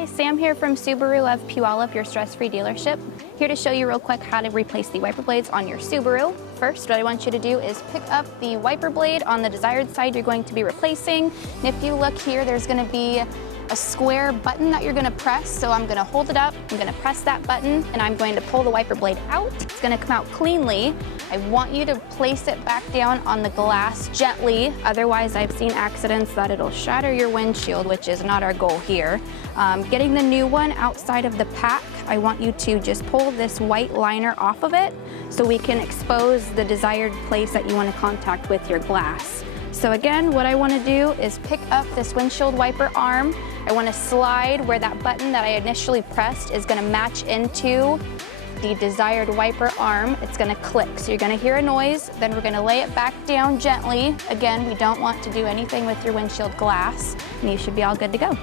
Hi, Sam here from Subaru of Puyallup, your stress-free dealership. Here to show you real quick how to replace the wiper blades on your Subaru. First, what I want you to do is pick up the wiper blade on the desired side you're going to be replacing. And if you look here, there's going to be a square button that you're going to press. So I'm going to hold it up, I'm going to press that button, and I'm going to pull the wiper blade out. It's going to come out cleanly. I want you to place it back down on the glass gently. Otherwise, I've seen accidents that it'll shatter your windshield, which is not our goal here. Getting the new one outside of the pack, I want you to just pull this white liner off of it so we can expose the desired place that you want to contact with your glass. So again, what I want to do is pick up this windshield wiper arm. I want to slide where that button that I initially pressed is going to match into the desired wiper arm. It's going to click. So you're going to hear a noise, then we're going to lay it back down gently. Again, we don't want to do anything with your windshield glass, and you should be all good to go.